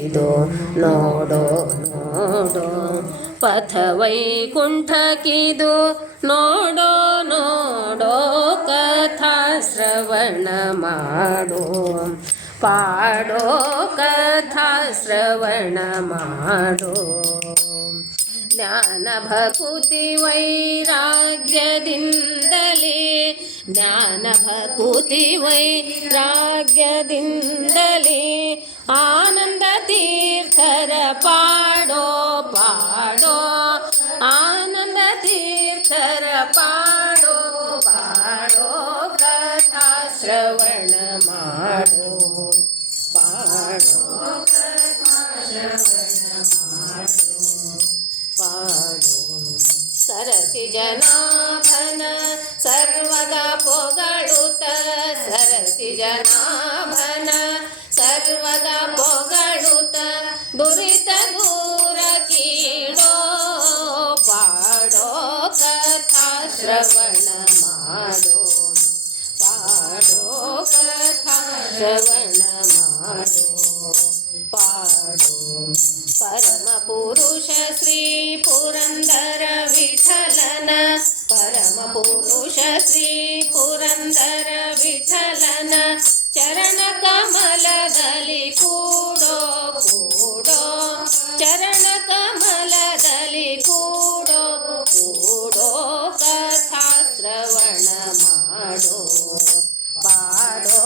ಇದು ನೋಡೋ ನೋಡೋ ಪಥ ವೈಕುಂಠಕ್ಕಿದು ನೋಡೋ ನೋಡೋ ಕಥಾ ಶ್ರವಣ ಮಾಡೋ ಪಾಡೋ ಕಥಾ ಶ್ರವಣ ಮಾಡೋ ಜ್ಞಾನ ಭಕುತಿ ವೈರಾಗ್ಯದಿಂದಲೇ ಜ್ಞಾನ ಭಕುತಿ ವೈರಾಗ್ಯದಿಂದಲೇ ಆನಂದ ತೀರ್ಥರ ಪಾಡೋ ಪಾಡೋ ಆನಂದ ತೀರ್ಥರ ಪಾಡೋ ಪಾಡೋ ಕಥಾ ಶ್ರವಣ ಮಾಡೋ ಪಾಡೋ ಕಥಾ ಶ್ರವಣ ಮಾಡೋ ಪಾಡೋ ಸರಸಿ ಜನಾಭನ ಸರ್ವದ ಪೊಗಳುತ್ತ ಸರಸಿ ಜನಾಭನ ಸರ್ವದ ಪೊಗಳುತ್ತ ದುರಿತ ದೂರ ಕೀಡೋ ಪಾಡೋ ಕಥಾ ಶ್ರವಣ ಮಾಡೋ ಪಾಡೋ ಕಥಾ ಶ್ರವಣ ಮಾಡೋ ಪಾಡೋ ಪರಮ ಪುರುಷ ಶ್ರೀ ಪುರಂದರ ವಿಠಲನ ಪರಮ ಪುರುಷ ಶ್ರೀ ಪುರಂದರ ವಿಠಲನ ಚರಣ ಕಮಲದಲ್ಲಿ ಕೂಡೋ ಕೂಡೋ ಚರಣ ಕಮಲದಲ್ಲಿ ಕೂಡೋ ಕೂಡೋ ಕಥಾ ಶ್ರವಣ ಮಾಡೋ ಪಾಡೋ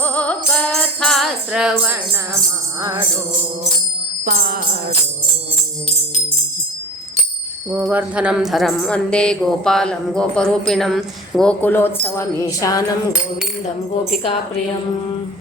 ಕಥಾ ಶ್ರವಣ ಮಾಡೋ ಪಾಡೋ ಗೋವರ್ಧನಂ ಧರಂ ವಂದೇ ಗೋಪಾಲಂ ಗೋಪರೂಪಿಣಂ ಗೋಕುಲೋತ್ಸವಮೀಶಾನಂ ಗೋವಿಂದಂ ಗೋಪಿಕಾಪ್ರಿಯಂ